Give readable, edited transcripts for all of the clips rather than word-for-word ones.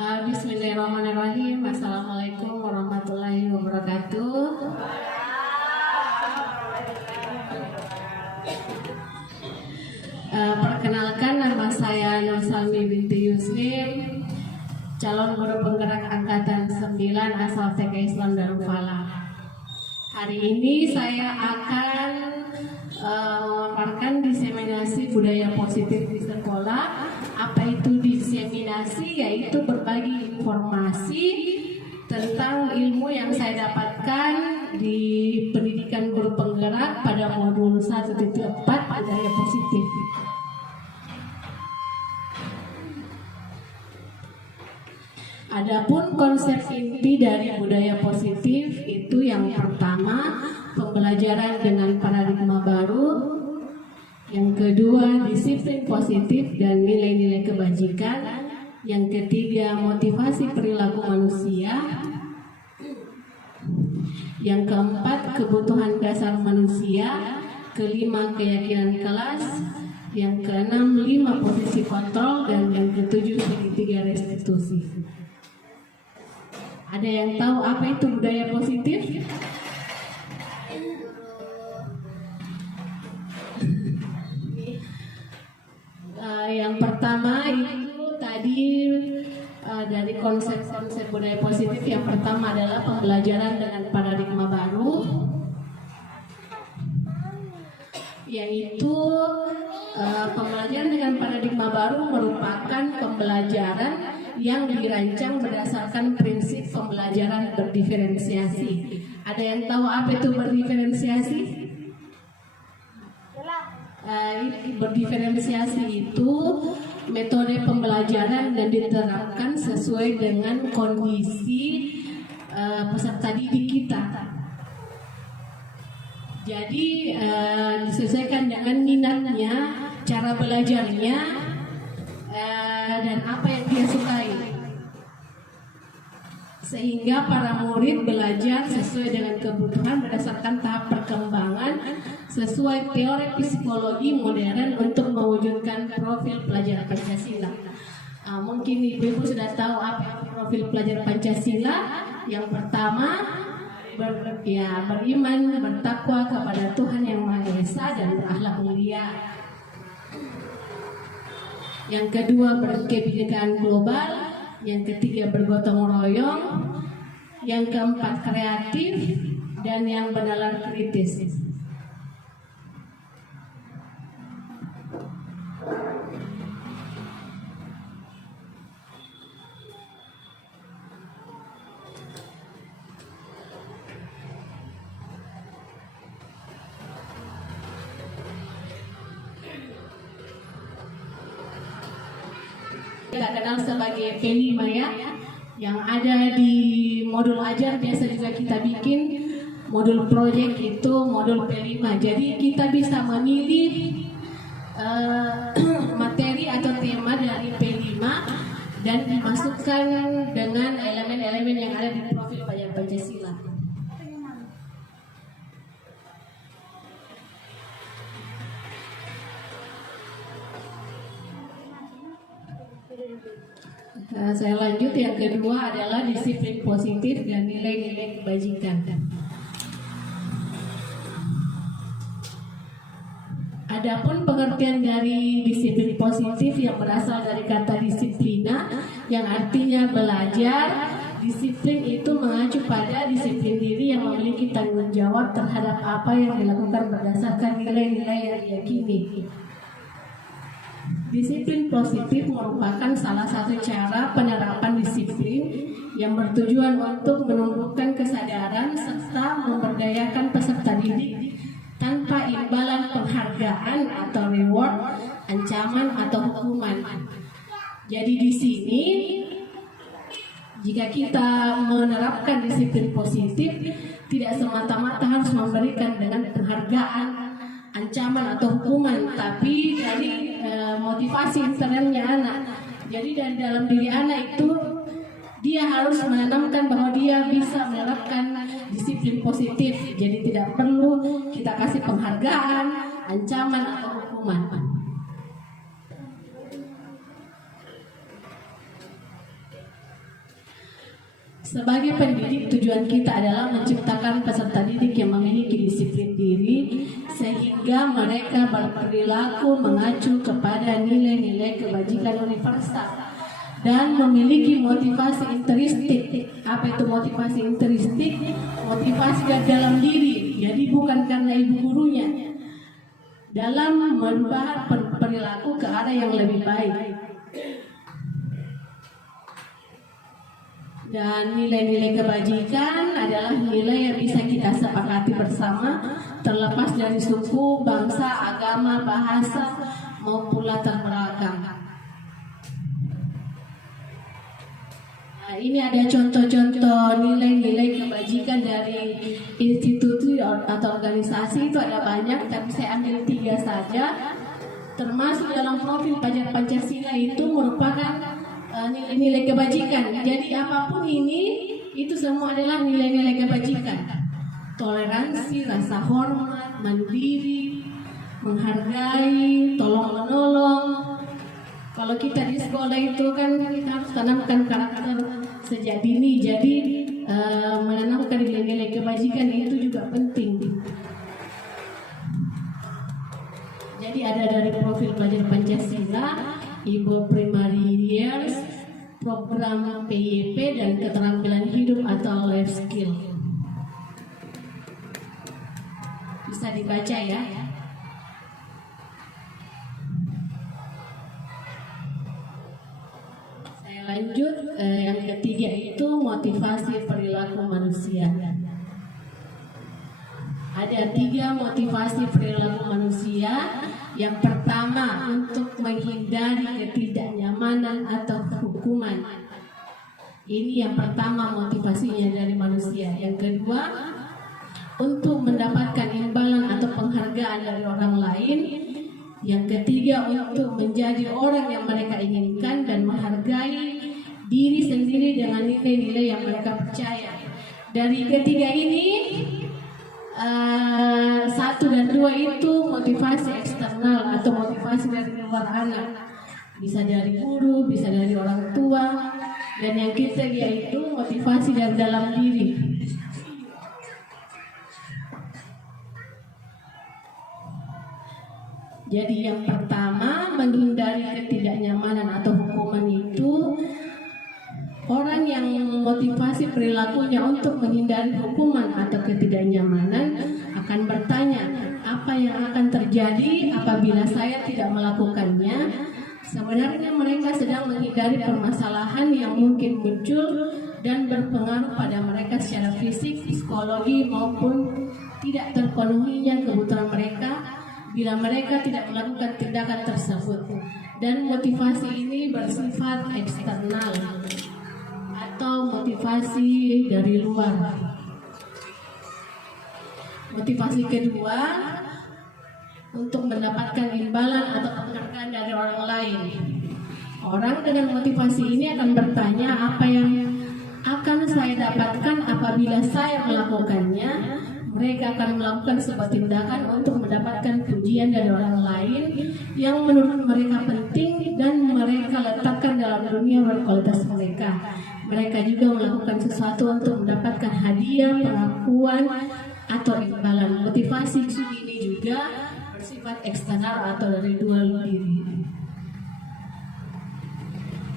Bismillahirrahmanirrahim. Assalamualaikum warahmatullahi wabarakatuh. Perkenalkan, nama saya Nur Salmi binti Yuslim, calon guru penggerak angkatan 9 asal TK Islam Darul Falah. Hari ini saya akan memaparkan diseminasi budaya positif di sekolah. Apa itu diseminasi? Yaitu berbagi informasi tentang ilmu yang saya dapatkan di pendidikan guru penggerak pada modul 1.4 budaya positif. Adapun konsep inti dari budaya positif itu yang pertama, pembelajaran dengan paradigma baru. Yang kedua, disiplin positif dan nilai-nilai kebajikan. Yang ketiga, motivasi perilaku manusia. Yang keempat, kebutuhan dasar manusia. Kelima, keyakinan kelas. Yang keenam, 5 posisi kontrol. Dan yang ketujuh, segitiga restitusi. Ada yang tahu apa itu budaya positif? Yang pertama itu tadi dari konsep-konsep budaya positif, yang pertama adalah pembelajaran dengan paradigma baru, yaitu pembelajaran dengan paradigma baru merupakan pembelajaran yang dirancang berdasarkan prinsip pembelajaran berdiferensiasi. Ada yang tahu apa itu berdiferensiasi? Berdiferensiasi itu metode pembelajaran dan diterapkan sesuai dengan kondisi peserta didik kita. Jadi disesuaikan dengan minatnya, cara belajarnya, dan apa yang dia sukai, sehingga para murid belajar sesuai dengan kebutuhan berdasarkan tahap perkembangan sesuai teori psikologi modern untuk mewujudkan profil pelajar Pancasila. Mungkin ibu-ibu sudah tahu apa profil pelajar Pancasila. Yang pertama, beriman, bertakwa kepada Tuhan Yang Maha Esa dan berakhlak mulia. Yang kedua, berkebinekaan global. Yang ketiga, bergotong royong. Yang keempat, kreatif. Dan yang bernalar kritis. Kita kenal sebagai P5 ya, yang ada di modul ajar. Biasa juga kita bikin modul project itu modul P5. Jadi kita bisa memilih materi atau tema dari P5 dan dimasukkan dengan elemen-elemen yang ada di profil pelajar Pancasila. Saya lanjut, yang kedua adalah disiplin positif dan nilai-nilai kebajikan. Adapun pengertian dari disiplin positif yang berasal dari kata disiplina, yang artinya belajar. Disiplin itu mengacu pada disiplin diri yang memiliki tanggung jawab terhadap apa yang dilakukan berdasarkan nilai-nilai yang diyakini. Disiplin positif merupakan salah satu cara penerapan disiplin yang bertujuan untuk menumbuhkan kesadaran serta memberdayakan peserta didik tanpa imbalan penghargaan atau reward, ancaman atau hukuman. Jadi di sini jika kita menerapkan disiplin positif, tidak semata-mata harus memberikan dengan penghargaan, ancaman atau hukuman, tapi dari motivasi internalnya anak. Jadi dari dalam diri anak itu dia harus menanamkan bahwa dia bisa menerapkan disiplin positif. Jadi tidak perlu kita kasih penghargaan, ancaman atau hukuman. Sebagai pendidik, tujuan kita adalah menciptakan peserta didik yang memiliki disiplin diri sehingga mereka berperilaku mengacu kepada nilai-nilai kebajikan universal dan memiliki motivasi intrinsik. Apa itu motivasi intrinsik? Motivasi dari dalam diri, jadi bukan karena ibu gurunya, dalam merubah perilaku ke arah yang lebih baik. Dan nilai-nilai kebajikan adalah nilai yang bisa kita sepakati bersama, terlepas dari suku, bangsa, agama, bahasa, maupun latar belakang. Nah, ini ada contoh-contoh nilai-nilai kebajikan dari institusi atau organisasi. Itu ada banyak, tapi saya ambil 3 saja. Termasuk dalam profil pelajar Pancasila itu merupakan nilai-nilai kebajikan. Jadi apapun ini, itu semua adalah nilai-nilai kebajikan. Toleransi, rasa hormat, mandiri, menghargai, tolong-menolong. Kalau kita di sekolah itu kan kita harus tanamkan karakter sejak dini. Jadi menanamkan nilai-nilai kebajikan itu juga penting. Jadi ada dari profil pelajar Pancasila, Ibu Primary Years, program PYP, dan keterampilan hidup atau life skill. Bisa dibaca ya. Saya lanjut, yang ketiga itu motivasi perilaku manusia. Ada 3 motivasi perilaku manusia. Yang pertama, untuk menghindari ketidaknyamanan atau hukuman. Ini yang pertama motivasinya dari manusia. Yang kedua, untuk mendapatkan imbalan atau penghargaan dari orang lain. Yang ketiga, untuk menjadi orang yang mereka inginkan dan menghargai diri sendiri dengan nilai-nilai yang mereka percaya. Dari ketiga ini, 1 dan 2 itu motivasi eksternal atau motivasi dari luar anak, bisa dari guru, bisa dari orang tua, dan yang ketiga itu motivasi dari dalam diri. Jadi yang pertama, menghindari ketidaknyamanan atau hukuman itu, orang yang motivasi perilakunya untuk menghindari hukuman atau ketidaknyamanan akan bertanya, apa yang akan terjadi apabila saya tidak melakukannya? Sebenarnya mereka sedang menghindari permasalahan yang mungkin muncul dan berpengaruh pada mereka secara fisik, psikologi, maupun tidak terpenuhinya kebutuhan mereka bila mereka tidak melakukan tindakan tersebut. Dan motivasi ini bersifat eksternal atau motivasi dari luar. Motivasi kedua, untuk mendapatkan imbalan atau penghargaan dari orang lain. Orang dengan motivasi ini akan bertanya, apa yang akan saya dapatkan apabila saya melakukannya? Mereka akan melakukan sebuah tindakan untuk mendapatkan pujian dari orang lain yang menurut mereka penting dan mereka letakkan dalam dunia berkualitas mereka. Mereka juga melakukan sesuatu untuk mendapatkan hadiah, pengakuan, atau imbalan. Motivasi ini juga bersifat eksternal atau dari dua diri.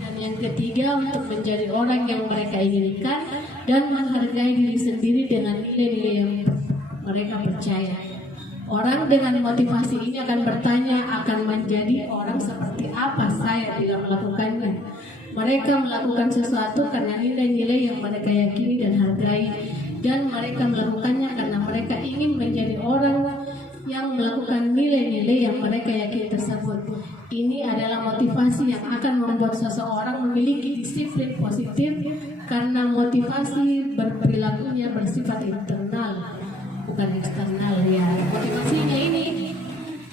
Dan yang ketiga, untuk menjadi orang yang mereka inginkan dan menghargai diri sendiri dengan nilai-nilai yang mereka percaya. Orang dengan motivasi ini akan bertanya, akan menjadi orang seperti apa saya bila melakukannya. Mereka melakukan sesuatu karena nilai-nilai yang mereka yakini dan hargai, dan mereka melakukannya karena mereka ingin menjadi orang yang melakukan nilai-nilai yang mereka yakini tersebut. Ini adalah motivasi yang akan membuat seseorang memiliki disiplin positif karena motivasi berperilakunya bersifat internal, bukan eksternal ya. Motivasinya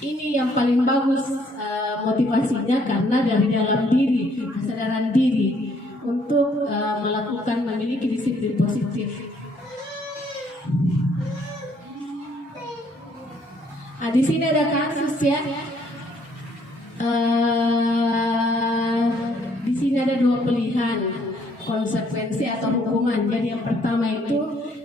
ini yang paling bagus, motivasinya karena dari dalam diri, kesadaran diri untuk melakukan memiliki disiplin positif. Nah, di sini ada kasus ya. Di sini ada 2 pilihan. konsekuensi atau hukuman. Jadi yang pertama itu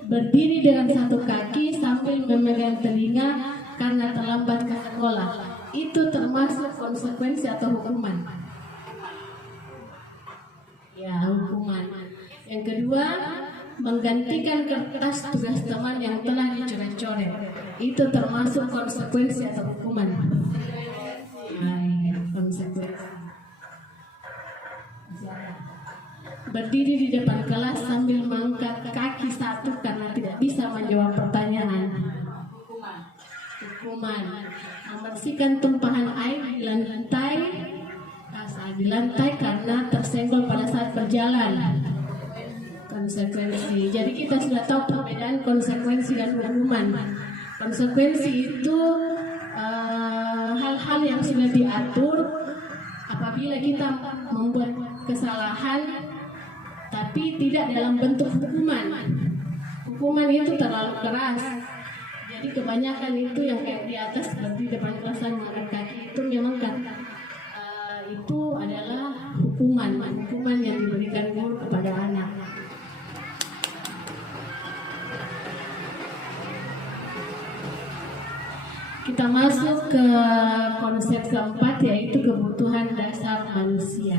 berdiri dengan satu kaki sambil memegang telinga karena terlambat ke sekolah. Itu termasuk konsekuensi atau hukuman. Ya, hukuman. Yang kedua, menggantikan kertas tugas teman yang telah dicoret-coret. Itu termasuk konsekuensi atau hukuman. Konsekuensi. Berdiri di depan kelas sambil mengangkat kaki satu karena tidak bisa menjawab pertanyaan. Hukuman. Membersihkan tumpahan air di lantai karena tersenggol pada saat berjalan. Konsekuensi. Jadi kita sudah tahu perbedaan konsekuensi dan hukuman. Konsekuensi itu hal-hal yang sudah diatur apabila kita membuat kesalahan tapi tidak dalam bentuk hukuman. Hukuman itu terlalu keras. Jadi kebanyakan itu yang kayak di atas seperti depan kelasan mengangkat kaki itu memang kan itu adalah hukuman yang diberikan guru kepada anak. Kita masuk ke konsep keempat, yaitu kebutuhan dasar manusia.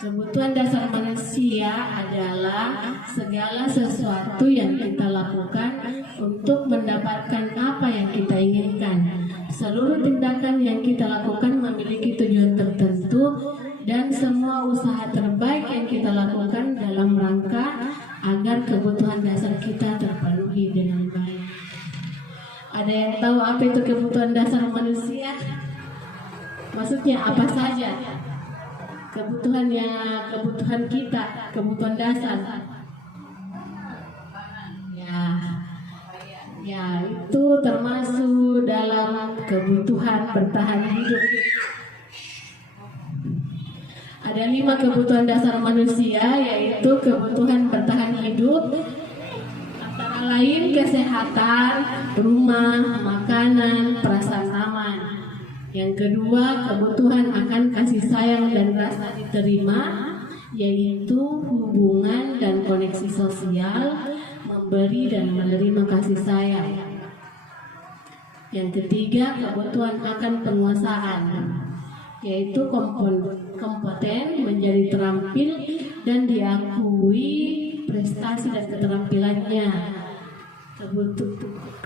Kebutuhan dasar manusia adalah segala sesuatu yang kita lakukan untuk mendapatkan apa yang kita inginkan. Seluruh tindakan yang kita lakukan memiliki tujuan tertentu dan semua usaha terbaik yang kita lakukan dalam rangka agar kebutuhan dasar kita terpenuhi dengan baik. Ada yang tahu apa itu kebutuhan dasar manusia? Maksudnya apa saja? Kebutuhan kita, kebutuhan dasar. Ya, itu termasuk dalam kebutuhan bertahan hidup. Ada 5 kebutuhan dasar manusia, yaitu kebutuhan bertahan hidup, antara lain kesehatan, rumah, makanan, perasaan aman. Yang kedua, kebutuhan akan kasih sayang dan rasa diterima, yaitu hubungan dan koneksi sosial, memberi dan menerima kasih sayang. Yang ketiga, kebutuhan akan penguasaan, yaitu kompeten, menjadi terampil dan diakui prestasi dan keterampilannya.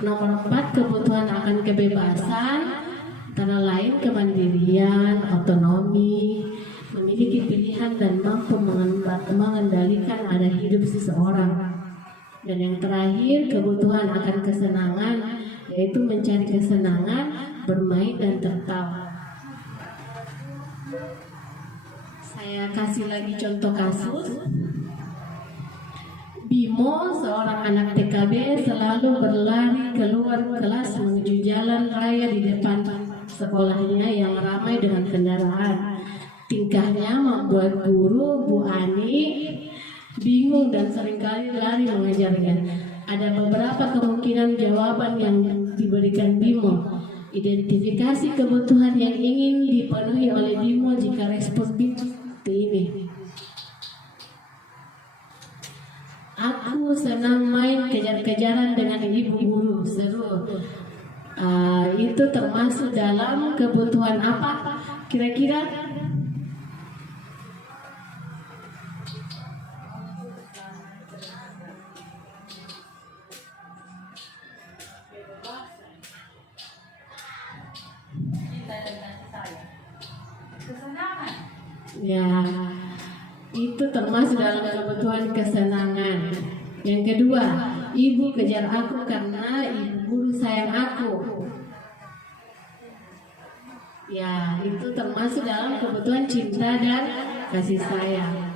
Nomor 4, kebutuhan akan kebebasan, antara lain kemandirian, otonomi, memiliki pilihan dan mampu mengendalikan ada hidup seseorang. Dan yang terakhir, kebutuhan akan kesenangan, yaitu mencari kesenangan, bermain dan tertawa. Saya kasih lagi contoh kasus. Bimo, seorang anak TKB, selalu berlari keluar kelas menuju jalan raya di depan sekolahnya yang ramai dengan kendaraan. Tingkahnya membuat guru Bu Ani bingung dan seringkali lari mengajarnya. Ada beberapa kemungkinan jawaban yang diberikan Bimo. Identifikasi kebutuhan yang ingin dipenuhi oleh Bimo jika respon Bimo seperti ini. Aku senang main kejar-kejaran dengan ibu guru, seru. Itu termasuk dalam kebutuhan apa? Kira-kira? Ya, itu termasuk dalam kebutuhan kesenangan. Yang kedua, ibu kejar aku karena ibu guru sayang aku. Ya, itu termasuk dalam kebutuhan cinta dan kasih sayang.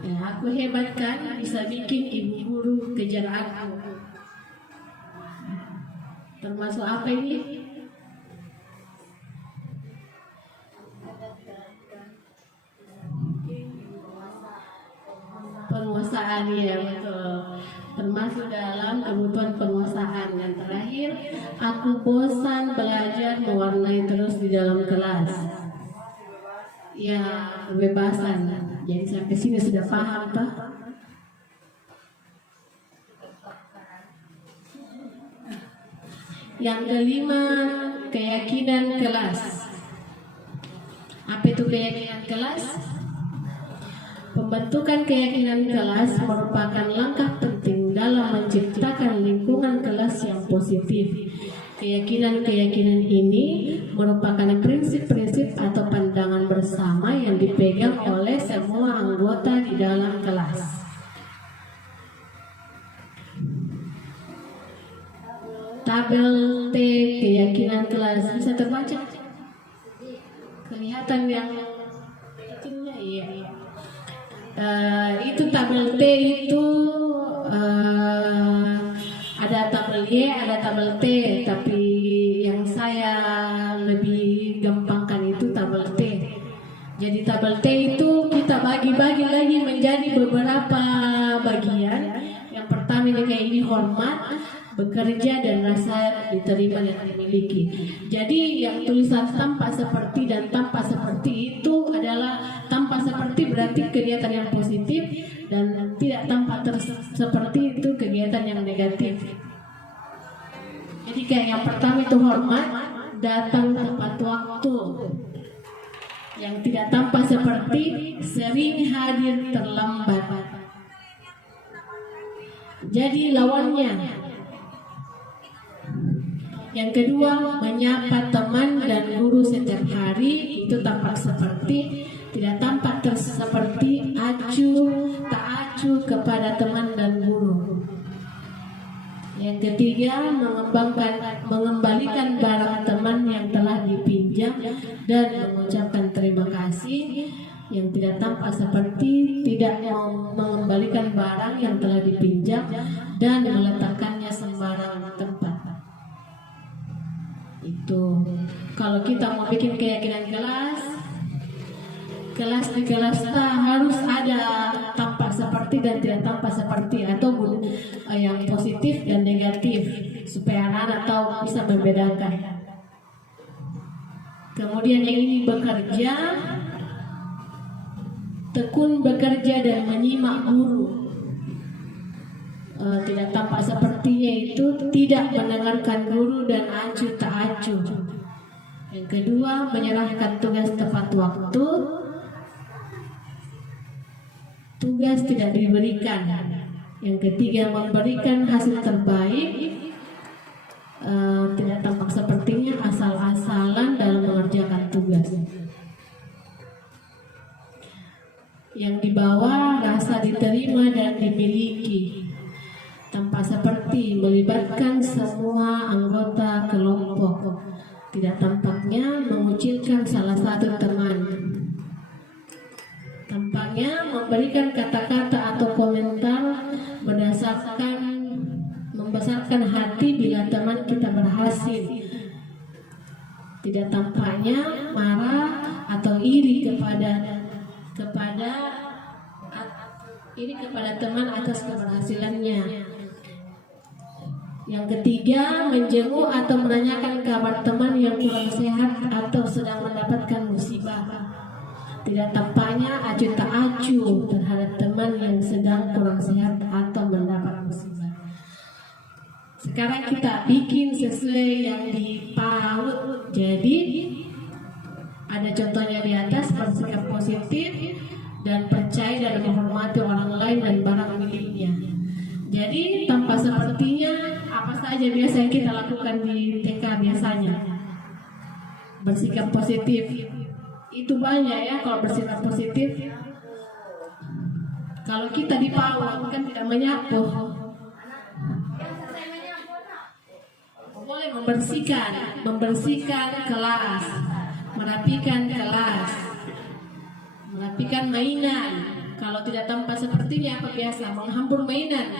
Ya, aku hebat kan, bisa bikin ibu guru kejar aku. Termasuk apa ini? Penguasaan, ya betul. Termasuk dalam kebutuhan penguasaan. Yang terakhir terakhir, aku bosan belajar mewarnai terus di dalam kelas. Ya, kebebasan. Jadi sampai sini sudah paham, Pak? Yang kelima, keyakinan kelas. Apa itu keyakinan kelas? Pembentukan keyakinan kelas merupakan langkah penting dalam menciptakan lingkungan kelas yang positif. Keyakinan-keyakinan ini merupakan prinsip-prinsip atau pandangan bersama yang dipegang oleh semua anggota di dalam kelas. Tabel T keyakinan kelas bisa terbaca? Kelihatan yang kecilnya, iya. Itu tabel T itu ada tabel Y, ada tabel T, tapi yang saya lebih gampangkan itu tabel T. Jadi tabel T itu kita bagi-bagi lagi menjadi beberapa bagian. Yang pertama ini kayak ini: hormat, bekerja, dan rasa diterima yang dimiliki. Jadi yang tulisan tampak seperti dan tampak seperti itu adalah tampak seperti berarti kegiatan yang positif, dan tidak tampak seperti itu kegiatan yang negatif. Jadi kayak yang pertama itu hormat, datang tepat waktu. Yang tidak tampak seperti sering hadir terlambat. Jadi lawannya. Yang kedua, menyapa teman dan guru setiap hari, itu tampak seperti, tidak tampak seperti acuh, tak acuh kepada teman dan guru. Yang ketiga, mengembalikan barang teman yang telah dipinjam dan mengucapkan terima kasih. Yang tidak tampak seperti tidak mengembalikan barang yang telah dipinjam dan meletakkannya sembarang tempat. Itu kalau kita mau bikin keyakinan kelas di kelas harus ada tampak seperti dan tidak tampak seperti, atau yang positif dan negatif, supaya anak-anak tahu bisa membedakan. Kemudian yang ini bekerja, tekun bekerja dan menyimak guru. Tidak tampak sepertinya itu tidak mendengarkan guru dan acuh tak acuh. Yang kedua, menyerahkan tugas tepat waktu. Tugas tidak diberikan. Yang ketiga, memberikan hasil terbaik. Tidak tampak sepertinya asal-asalan dalam mengerjakan tugas. Yang di bawah, rasa diterima dan dimiliki. Tampak seperti melibatkan semua anggota kelompok. Tidak tampaknya mengucilkan salah satu teman. Tampaknya memberikan kata-kata atau komentar membesarkan hati bila teman kita berhasil. Tidak tampaknya marah atau iri kepada teman atas keberhasilannya. Yang ketiga, menjenguk atau menanyakan kabar teman yang kurang sehat atau sedang mendapatkan musibah. Tidak tampaknya acuh tak acuh terhadap teman yang sedang kurang sehat atau mendapat musibah. Sekarang kita bikin sesuai yang di PAUD. Jadi ada contohnya di atas: bersikap positif dan percaya dan menghormati orang lain dan barang miliknya. Jadi tanpa sepertinya apa saja biasa yang kita lakukan di TK biasanya. Bersikap positif itu banyak ya. Kalau bersikap positif, kalau kita di PAUD kan tidak menyapu, boleh membersihkan kelas, merapikan kelas, merapikan mainan. Kalau tidak tampak sepertinya apa biasa? Menghambur mainan.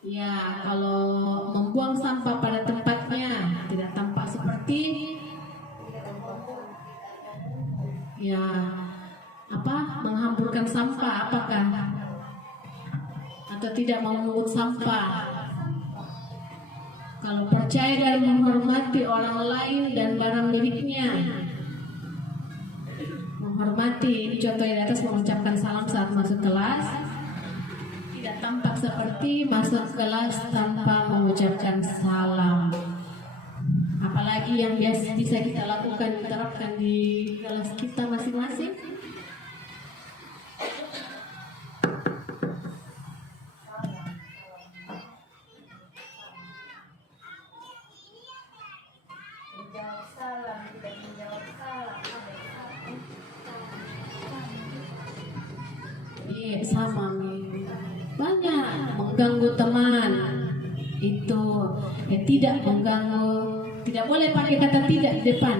Ya, kalau membuang sampah pada tempatnya tidak tampak seperti ya menghamburkan sampah, apakah? Atau tidak memungut sampah. Kalau percaya dan menghormati orang lain dan barang miliknya. Menghormati, ini contohnya di atas, mengucapkan salam saat masuk kelas. Tidak tampak seperti masuk kelas tanpa mengucapkan salam. Apalagi yang biasa bisa kita lakukan, diterapkan di kelas kita masing-masing. Iya, sama nih. Banyak mengganggu teman. Itu tidak mengganggu. Tidak boleh pakai kata tidak di depan.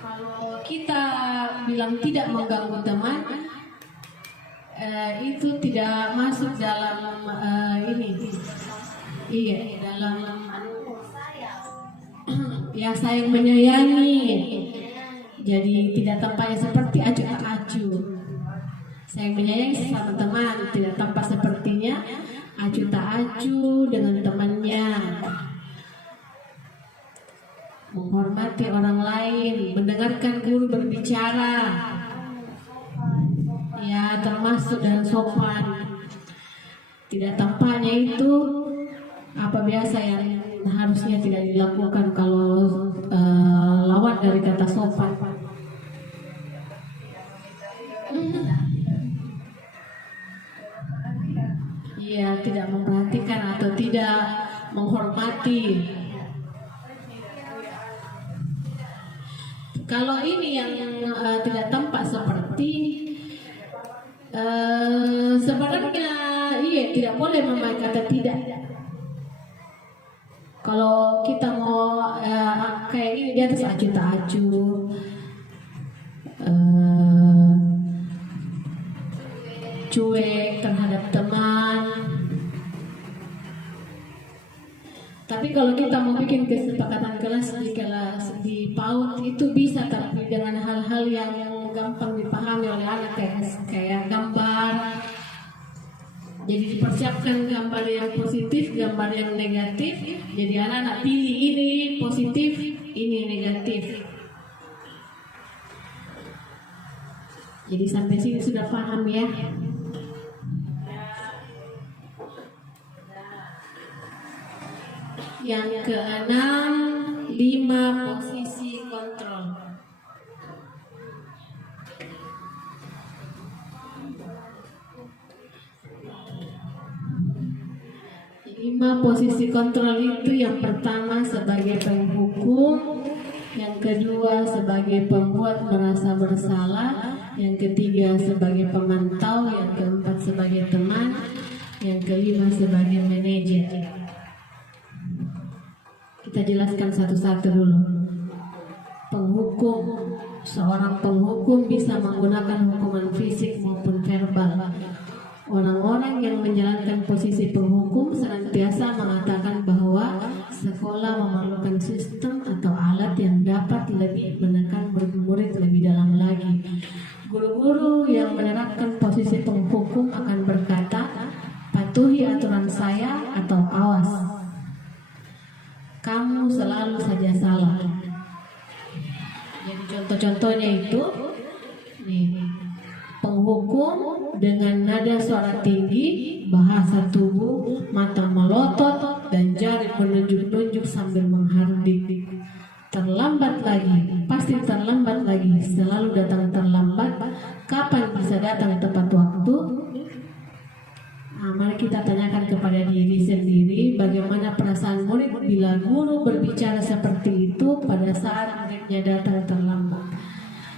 Kalau kita bilang tidak mengganggu teman, itu tidak masuk dalam ini. Iya, dalam ya sayang menyayangi. Jadi tidak tampaknya seperti acuh tak acuh. Sayang menyayangi sesama teman, tidak tampak sepertinya acuh tak acuh dengan temannya. Menghormati orang lain, mendengarkan guru berbicara, ya termasuk dan sopan. Tidak tampaknya itu apa biasa yang harusnya tidak dilakukan kalau lawan dari kata sopan. Iya, tidak memperhatikan atau tidak menghormati. Kalau ini yang tidak tampak seperti sebenarnya iya tidak boleh memakai kata tidak. Kalau kita mau kayak ini di atas acuh tak acuh, cuek terhadap teman. Tapi kalau kita mau bikin kesepakatan kelas di PAUD itu bisa, tapi dengan hal-hal yang gampang dipahami oleh anak, kayak gambar. Jadi dipersiapkan gambar yang positif, gambar yang negatif. Jadi anak-anak pilih ini positif, ini negatif. Jadi sampai sini sudah paham ya? Yang keenam, 5 posisi kontrol. Lima posisi kontrol itu yang pertama sebagai penghukum, yang kedua sebagai pembuat merasa bersalah, yang ketiga sebagai pemantau, yang keempat sebagai teman, yang kelima sebagai manajer. Kita jelaskan satu-satu dulu. Penghukum, seorang penghukum bisa menggunakan hukuman fisik maupun verbal. Orang-orang yang menjalankan posisi penghukum senantiasa mengatakan bahwa sekolah memerlukan sistem atau alat yang dapat lebih menekan murid-murid lebih dalam lagi. Guru-guru yang menerapkan posisi penghukum akan berkata, patuhi aturan saya atau awas. Kamu selalu saja salah. Jadi contoh-contohnya itu nih, penghukum dengan nada suara tinggi, bahasa tubuh, mata melotot, dan jari menunjuk-nunjuk sambil menghardik. Terlambat lagi, pasti terlambat lagi, selalu datang terlambat. Kapan bisa datang tepat waktu? Nah, mari kita tanyakan kepada diri sendiri bagaimana perasaan murid bila guru berbicara seperti itu pada saat muridnya datang terlambat.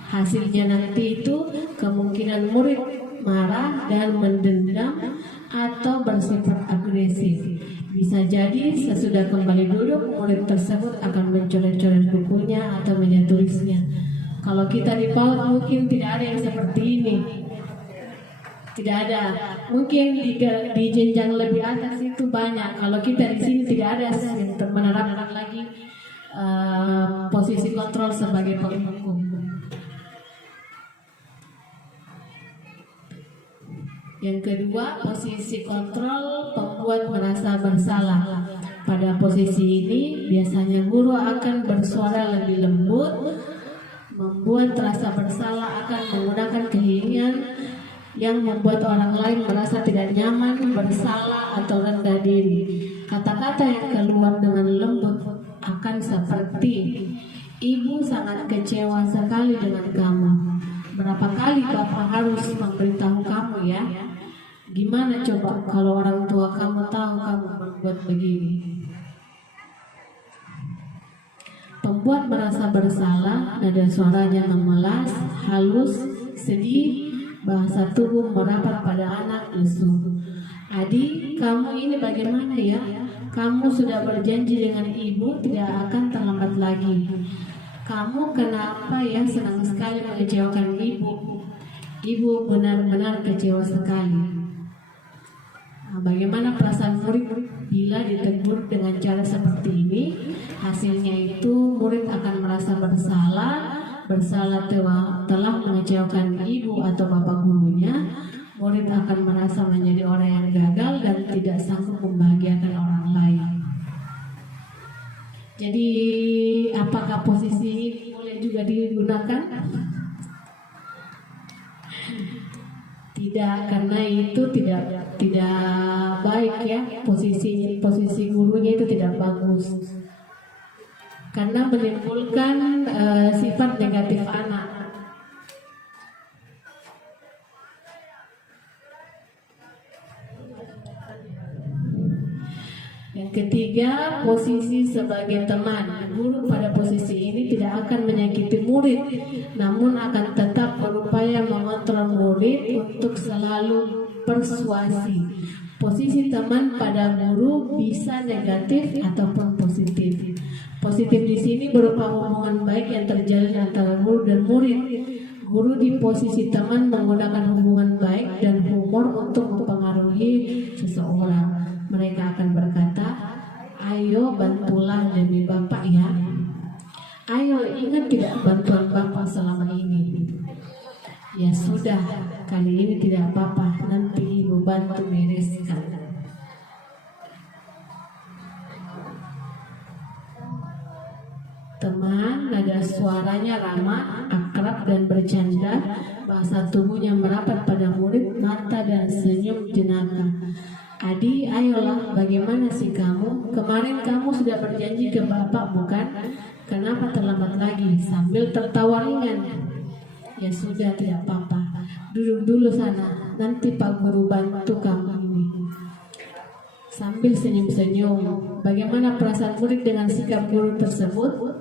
Hasilnya nanti itu kemungkinan murid marah dan mendendam atau bersifat agresif. Bisa jadi sesudah kembali duduk murid tersebut akan mencoret-coret bukunya atau meja tulisnya. Kalau kita di PAUD mungkin tidak ada yang seperti ini. Tidak ada. Mungkin di jenjang lebih atas itu banyak. Kalau kita di sini tidak ada yang menerapkan lagi posisi kontrol sebagai penghukum. Yang kedua, posisi kontrol pembuat merasa bersalah. Pada posisi ini biasanya guru akan bersuara lebih lembut, membuat rasa bersalah, akan menggunakan keinginan yang membuat orang lain merasa tidak nyaman, bersalah, atau rendah diri. Kata-kata yang keluar dengan lembut akan seperti, "Ibu sangat kecewa sekali dengan kamu. Berapa kali Bapak harus memberitahu kamu ya? Gimana coba kalau orang tua kamu tahu kamu berbuat begini?" Pembuat merasa bersalah, nada suaranya memelas, halus, sedih, bahasa tubuh merapat pada anak lesu. "Adik, kamu ini bagaimana ya? Kamu sudah berjanji dengan ibu tidak akan terlambat lagi. Kamu kenapa ya senang sekali mengecewakan ibu? Ibu benar-benar kecewa sekali." Nah, bagaimana perasaan murid bila ditegur dengan cara seperti ini? Hasilnya itu murid akan merasa bersalah telah mengecewakan ibu atau bapak gurunya. Murid akan merasa menjadi orang yang gagal dan tidak sanggup membahagiakan orang lain. Jadi apakah posisi ini boleh juga digunakan? Tidak, karena itu tidak baik ya, posisi gurunya itu tidak bagus. Karena menimbulkan sifat negatif anak. Yang ketiga, posisi sebagai teman. Guru pada posisi ini tidak akan menyakiti murid, namun akan tetap berupaya mengontrol murid untuk selalu persuasi. Posisi teman pada guru bisa negatif ataupun positif. Positif di sini berupa hubungan baik yang terjalin antara guru dan murid. Guru di posisi teman menggunakan hubungan baik dan humor untuk mempengaruhi seseorang. Mereka akan berkata, "Ayo bantulah demi Bapak ya. Ayo ingat tidak bantuan Bapak selama ini. Ya sudah, kali ini tidak apa-apa, nanti Ibu bantu bereskan." Teman, nada suaranya ramah, akrab dan bercanda, bahasa tubuhnya merapat pada murid, mata dan senyum jenaka. "Adi, ayolah, bagaimana sih kamu? Kemarin kamu sudah berjanji ke Bapak bukan? Kenapa terlambat lagi?" Sambil tertawa ringan. "Ya sudah, tidak apa-apa. Duduk dulu sana, nanti Pak Guru bantu kamu ini." Sambil senyum-senyum. Bagaimana perasaan murid dengan sikap guru tersebut?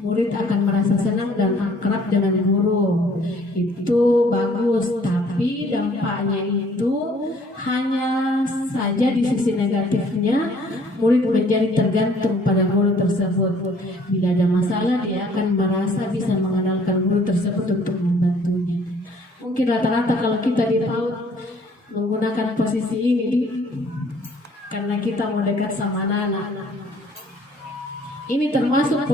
Murid akan merasa senang dan akrab dengan guru. Itu bagus, tapi dampaknya itu hanya saja di sisi negatifnya. Murid menjadi tergantung pada guru tersebut. Bila ada masalah, dia akan merasa bisa mengandalkan guru tersebut untuk membantunya. Mungkin rata-rata kalau kita di PAUD menggunakan posisi ini karena kita mau dekat sama anak-anak. Ini termasuk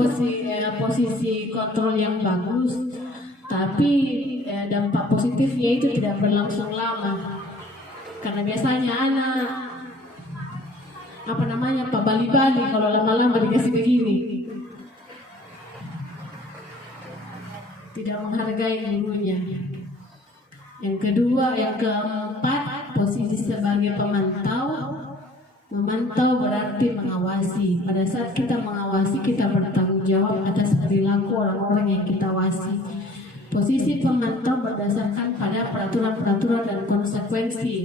posisi kontrol yang bagus, tapi dampak positifnya itu tidak berlangsung lama. Karena biasanya anak Pak bali-bali kalau lama-lama dikasih begini, tidak menghargai gurunya. Yang keempat, posisi sebagai pemantau. Memantau berarti mengawasi. Pada saat kita mengawasi, kita bertanggung jawab atas perilaku orang-orang yang kita awasi. Posisi pemantau berdasarkan pada peraturan-peraturan dan konsekuensi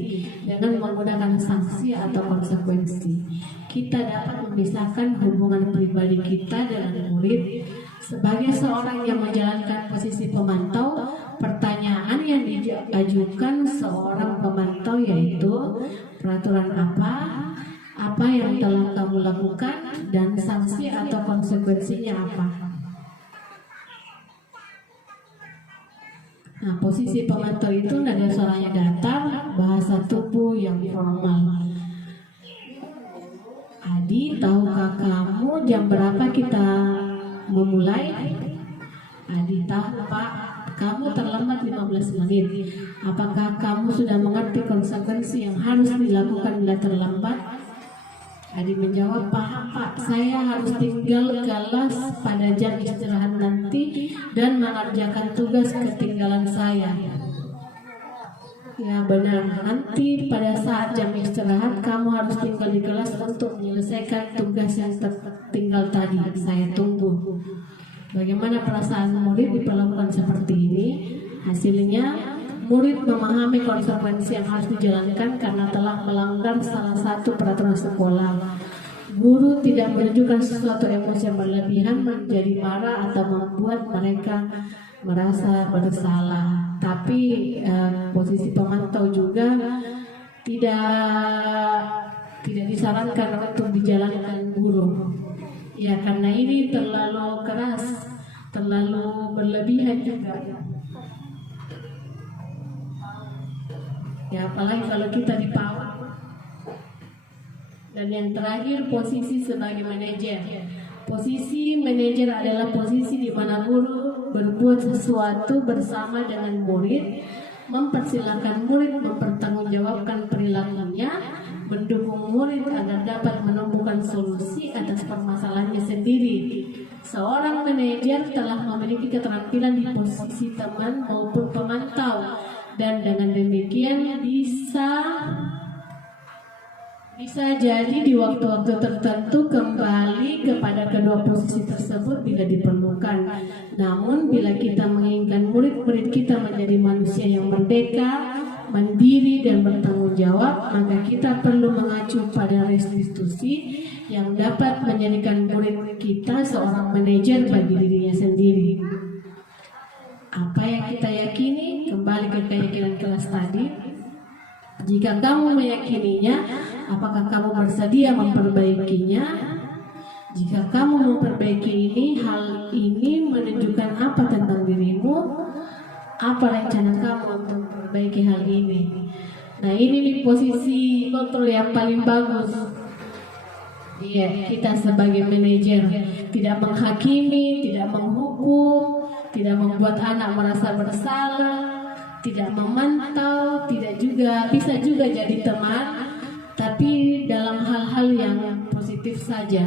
dengan menggunakan sanksi atau konsekuensi. Kita dapat memisahkan hubungan pribadi kita dengan murid. Sebagai seorang yang menjalankan posisi pemantau, pertanyaan yang diajukan seorang pemantau yaitu, peraturan apa yang telah kamu lakukan, dan sanksi atau konsekuensinya apa. Nah, posisi pemantau itu nada suaranya datar, bahasa tubuh yang formal. "Adi, tahukah kamu jam berapa kita memulai?" "Adi, tahu Pak. Kamu terlambat 15 menit. Apakah kamu sudah mengerti konsekuensi yang harus dilakukan bila terlambat?" Adi menjawab, paham Pak, saya harus tinggal kelas pada jam istirahat nanti dan mengerjakan tugas ketinggalan saya. Ya benar, nanti pada saat jam istirahat kamu harus tinggal di kelas untuk menyelesaikan tugas yang tertinggal tadi. Saya tunggu. Bagaimana perasaan murid diperlakukan seperti ini? Hasilnya, murid memahami konsekuensi yang harus dijalankan karena telah melanggar salah satu peraturan sekolah. Guru tidak menunjukkan sesuatu emosi yang berlebihan menjadi marah atau membuat mereka merasa bersalah. Tapi posisi pemantau juga tidak disarankan untuk dijalankan guru. Ya karena ini terlalu keras, terlalu berlebihan juga. Ya apalagi kalau kita dipaut. Dan yang terakhir, posisi sebagai manajer. Posisi manajer adalah posisi di mana guru berbuat sesuatu bersama dengan murid, mempersilahkan murid mempertanggungjawabkan perilakunya, mendukung murid agar dapat menemukan solusi atas permasalahannya sendiri. Seorang manajer telah memiliki keterampilan di posisi teman maupun pemantau, dan dengan demikian bisa jadi di waktu-waktu tertentu kembali kepada kedua posisi tersebut bila diperlukan. Namun bila kita menginginkan murid-murid kita menjadi manusia yang merdeka, mandiri dan bertanggung jawab, maka kita perlu mengacu pada restitusi yang dapat menjadikan murid kita seorang manajer bagi dirinya sendiri. Apa yang kita yakini, kembali ke keyakinan kelas tadi. Jika kamu meyakininya, apakah kamu bersedia memperbaikinya? Jika kamu memperbaiki hal ini menunjukkan apa tentang dirimu? Apa rencana kamu untuk memperbaiki hal ini? Nah ini nih posisi kontrol yang paling bagus. Iya, kita sebagai manajer tidak menghakimi, tidak menghukum, tidak membuat anak merasa bersalah, tidak memantau, bisa juga jadi teman, tapi dalam hal-hal yang positif saja.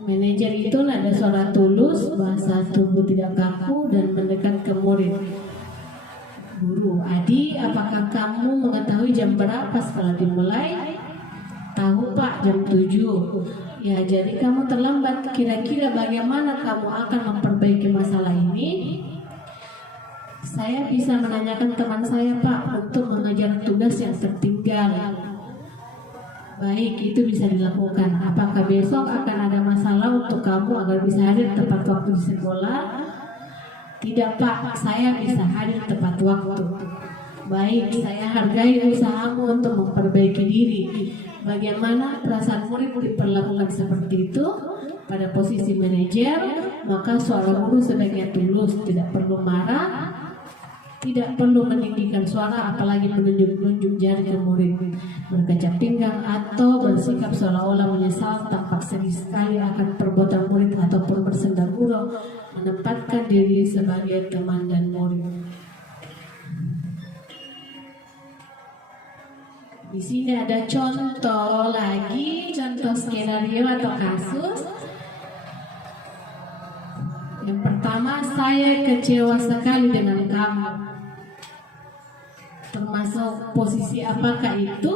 Manajer itu nada suara tulus, bahasa tubuh tidak kaku dan mendekat ke murid. Guru, Adi, apakah kamu mengetahui jam berapa setelah dimulai? Tahu Pak, jam 7. Ya, jadi kamu terlambat. Kira-kira bagaimana kamu akan memperbaiki masalah ini? Saya bisa menanyakan teman saya Pak untuk mengejar tugas yang tertinggal. Baik, itu bisa dilakukan. Apakah besok akan ada masalah untuk kamu agar bisa hadir tepat waktu di sekolah? Tidak Pak, saya bisa hadir tepat waktu. Baik, saya hargai usahamu untuk memperbaiki diri. Bagaimana perasaan murid diperlakukan seperti itu pada posisi manajer, maka suara guru sebaiknya tulus, tidak perlu marah, tidak perlu meninggikan suara, apalagi menunjuk-nunjuk jari ke murid, berkecap pinggang atau bersikap seolah-olah menyesal, tampak sedih sekali akan perbuatan murid ataupun bersenda gurau, menempatkan diri sebagai teman dan murid. Di sini ada contoh lagi, contoh skenario atau kasus. Yang pertama, saya kecewa sekali dengan kamu. Termasuk posisi apakah itu?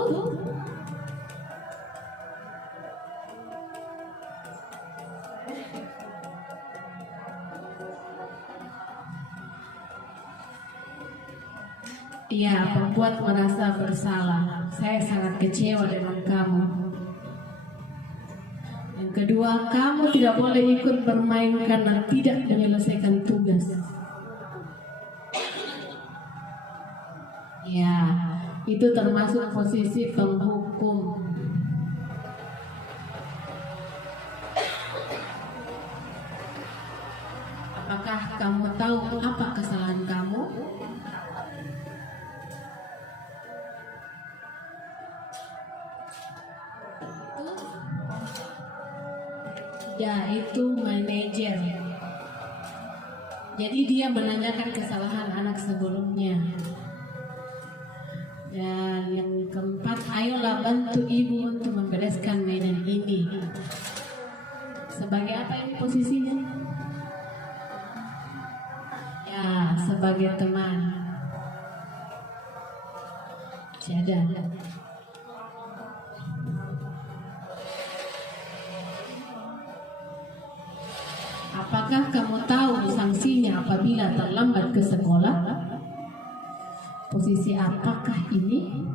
Ya, membuat merasa bersalah. Saya sangat kecewa dengan kamu. Yang kedua, kamu tidak boleh ikut bermain karena tidak menyelesaikan tugas. Ya, itu termasuk posisi penghukum. Apakah kamu tahu apa kesalahan kamu? Yaitu manajer. Jadi dia menanyakan kesalahan anak sebelumnya. Dan yang keempat, ayolah bantu ibu untuk membereskan mainan ini. Sebagai apa ini posisinya? Ya, sebagai teman. Ada. Apakah kamu tahu sanksinya apabila terlambat ke sekolah? Posisi apakah ini?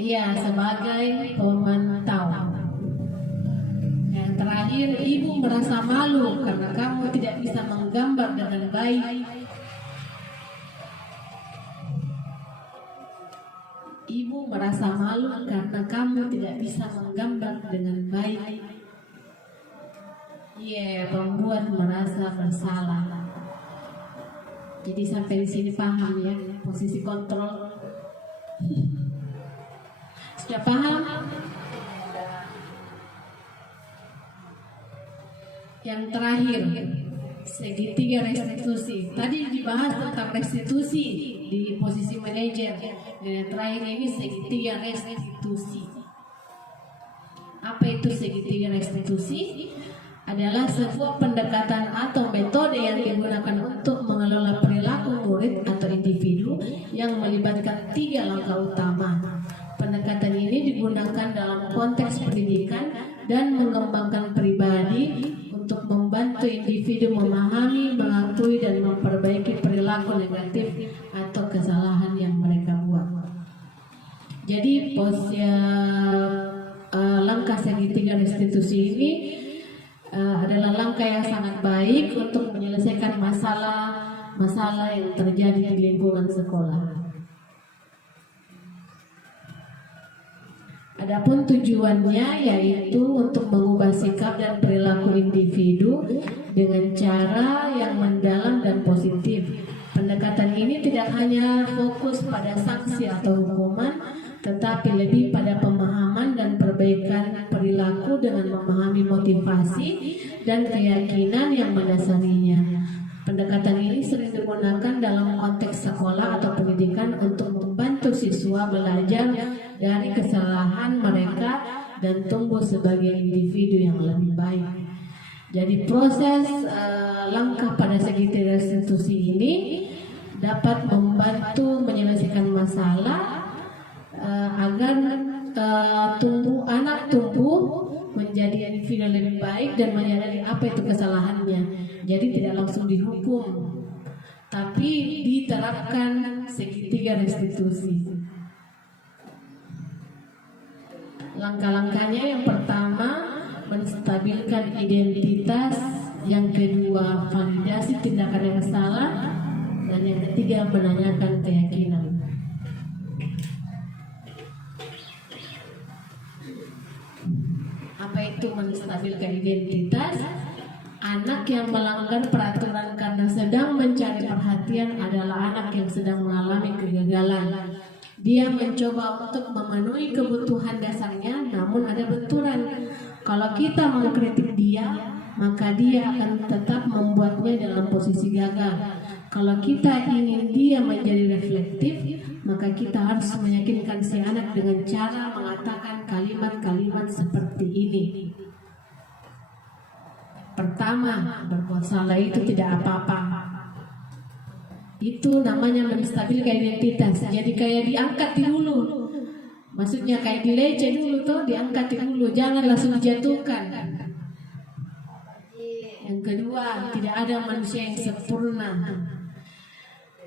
Iya, sebagai pemantau. Yang terakhir, ibu merasa malu karena kamu tidak bisa menggambar dengan baik. Ibu merasa malu karena kamu tidak bisa menggambar dengan baik. Membuat merasa bersalah. Jadi sampai di sini paham ya posisi kontrol. Sudah paham? Yang terakhir, segitiga restitusi. Tadi dibahas tentang restitusi di posisi manajer. Dan yang terakhir ini segitiga restitusi. Apa itu segitiga restitusi? Adalah sebuah pendekatan atau metode yang digunakan untuk mengelola perilaku murid atau individu yang melibatkan 3 langkah utama. Pendekatan ini digunakan dalam konteks pendidikan dan mengembangkan pribadi untuk membantu individu memahami, mengakui, dan memperbaiki perilaku negatif atau kesalahan yang mereka buat. Jadi langkah segitiga restitusi ini adalah langkah yang sangat baik untuk menyelesaikan masalah yang terjadi di lingkungan sekolah. Adapun tujuannya yaitu untuk mengubah sikap dan perilaku individu dengan cara yang mendalam dan positif. Pendekatan ini tidak hanya fokus pada sanksi atau hukuman, tetapi lebih pada pemahaman dan perbaikan perilaku dengan memahami motivasi dan keyakinan yang mendasarinya. Pendekatan ini sering digunakan dalam konteks sekolah atau pendidikan untuk membantu siswa belajar dari kesalahan mereka dan tumbuh sebagai individu yang lebih baik. Jadi proses langkah pada segitiga restitusi ini dapat membantu menyelesaikan masalah agar anak tumbuh menjadi individu lebih baik dan menyadari apa itu kesalahannya. Jadi tidak langsung dihukum, tapi diterapkan segitiga restitusi. Langkah-langkahnya yang pertama menstabilkan identitas, yang kedua validasi tindakan yang salah, dan yang ketiga menanyakan keyakinan. Apa itu menstabilkan identitas? Anak yang melanggar peraturan karena sedang mencari perhatian adalah anak yang sedang mengalami kegagalan. Dia mencoba untuk memenuhi kebutuhan dasarnya, namun ada benturan. Kalau kita mengkritik dia, maka dia akan tetap membuatnya dalam posisi gagal. Kalau kita ingin dia menjadi reflektif, maka kita harus meyakinkan si anak dengan cara mengatakan kalimat-kalimat seperti ini. Pertama, berbuat salah itu tidak apa-apa. Itu namanya menstabilkan identitas. Jadi kayak diangkat dulu. Maksudnya kayak dilece dulu tuh, diangkat dulu, jangan langsung dijatuhkan. Yang kedua, tidak ada manusia yang sempurna.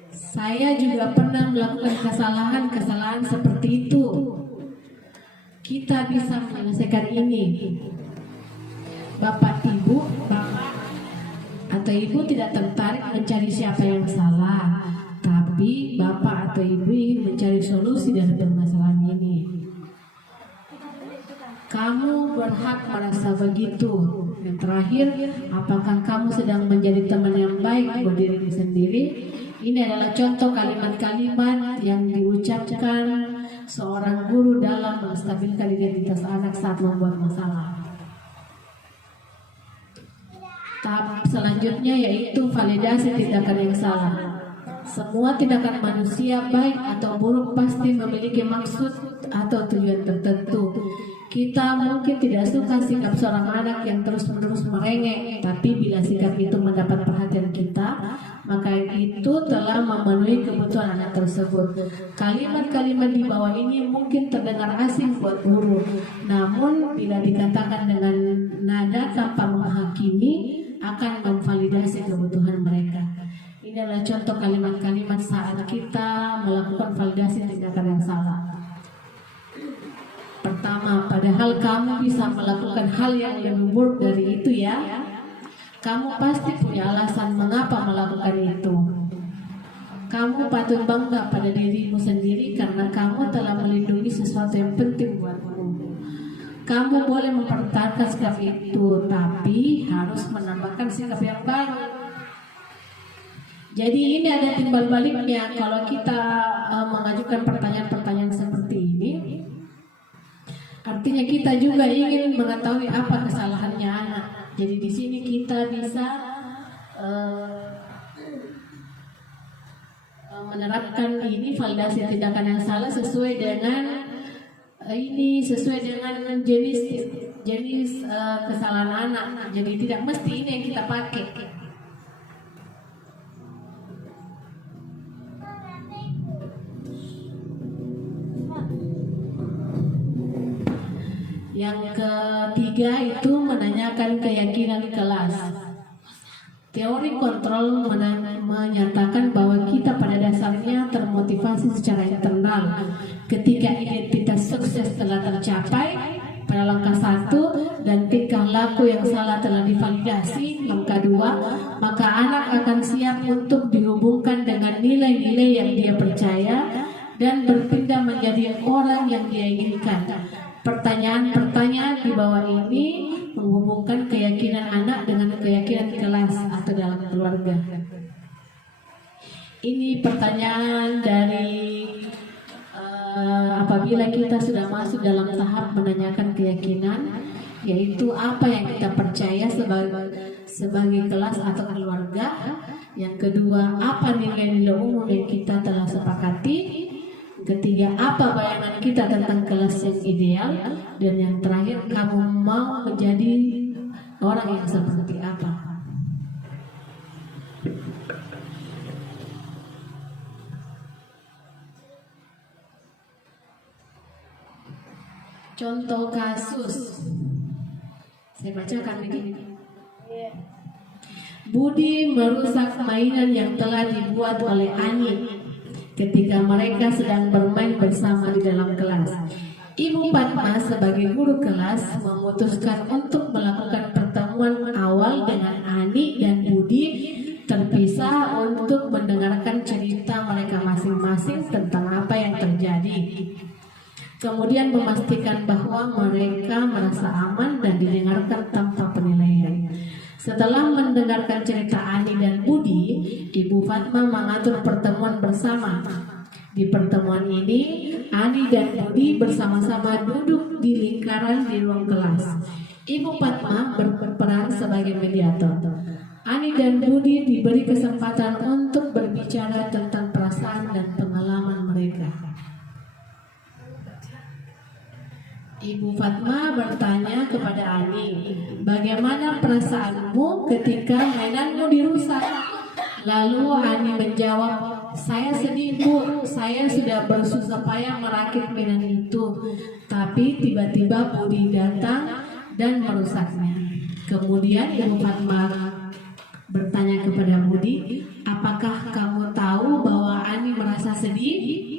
Saya juga pernah melakukan kesalahan seperti itu. Kita bisa menyelesaikan ini. Bapak atau ibu tidak tertarik mencari siapa yang salah, tapi bapak atau ibu ingin mencari solusi dari permasalahan ini. Kamu berhak merasa begitu. Yang terakhir, apakah kamu sedang menjadi teman yang baik buat diri sendiri? Ini adalah contoh kalimat-kalimat yang diucapkan seorang guru dalam menstabilkan identitas anak saat membuat masalah. Tahap selanjutnya yaitu validasi tindakan yang salah. Semua tindakan manusia baik atau buruk pasti memiliki maksud atau tujuan tertentu. Kita mungkin tidak suka sikap seorang anak yang terus-menerus merengek, tapi bila sikap itu mendapat perhatian kita, maka itu telah memenuhi kebutuhan anak tersebut. Kalimat-kalimat di bawah ini mungkin terdengar asing buat guru, namun bila dikatakan dengan nada tanpa menghakimi, akan memvalidasi kebutuhan mereka. Ini adalah contoh kalimat-kalimat saat kita melakukan validasi tindakan yang salah. Pertama, padahal kamu bisa melakukan hal yang lebih buruk dari itu ya. Kamu pasti punya alasan mengapa melakukan itu. Kamu patut bangga pada dirimu sendiri karena kamu telah melindungi sesuatu yang penting buatmu. Kamu boleh mempertahankan sikap itu, tapi harus menambahkan sikap yang baru. Jadi ini ada timbal baliknya kalau kita mengajukan pertanyaan-pertanyaan seperti ini. Artinya kita juga ingin mengetahui apa kesalahannya anak. Jadi di sini kita bisa menerapkan ini validasi tindakan yang salah sesuai dengan jenis kesalahan anak. Jadi tidak mesti ini yang kita pakai. Yang ketiga itu menanyakan keyakinan kelas. Teori kontrol menyatakan bahwa kita pada dasarnya termotivasi secara internal. Ketika identitas sukses telah tercapai pada langkah 1 dan tingkah laku yang salah telah divalidasi langkah 2, maka anak akan siap untuk dihubungkan dengan nilai-nilai yang dia percaya dan berpindah menjadi orang yang dia inginkan. Pertanyaan-pertanyaan di bawah ini menghubungkan keyakinan anak dengan keyakinan kelas atau dalam keluarga. Ini pertanyaan dari apabila kita sudah masuk dalam tahap menanyakan keyakinan, yaitu apa yang kita percaya sebagai kelas atau keluarga. Yang kedua, apa nilai-nilai umum yang kita telah sepakati. Ketiga, apa bayangan kita tentang kelas yang ideal. Dan yang terakhir, kamu mau menjadi orang yang seperti apa. Contoh kasus, saya bacakan begini. Budi merusak mainan yang telah dibuat oleh Ani ketika mereka sedang bermain bersama di dalam kelas. Ibu Fatma sebagai guru kelas memutuskan untuk melakukan pertemuan awal dengan Ani dan Budi terpisah untuk mendengarkan cerita mereka masing-masing tentang apa yang terjadi. Kemudian memastikan bahwa mereka merasa aman dan didengarkan tanpa penilaian. Setelah mendengarkan cerita Ani dan Budi, Ibu Fatma mengatur pertemuan bersama. Di pertemuan ini, Ani dan Budi bersama-sama duduk di lingkaran di ruang kelas. Ibu Fatma berperan sebagai mediator. Ani dan Budi diberi kesempatan untuk berbicara tentang perasaan dan pengalaman mereka. Ibu Fatma bertanya kepada Ani, bagaimana perasaanmu ketika mainanmu dirusak? Lalu Ani menjawab, saya sedih Bu, saya sudah bersusah payah merakit mainan itu, tapi tiba-tiba Budi datang dan merusaknya. Kemudian Ibu Fatma bertanya kepada Budi, apakah kamu tahu bahwa Ani merasa sedih?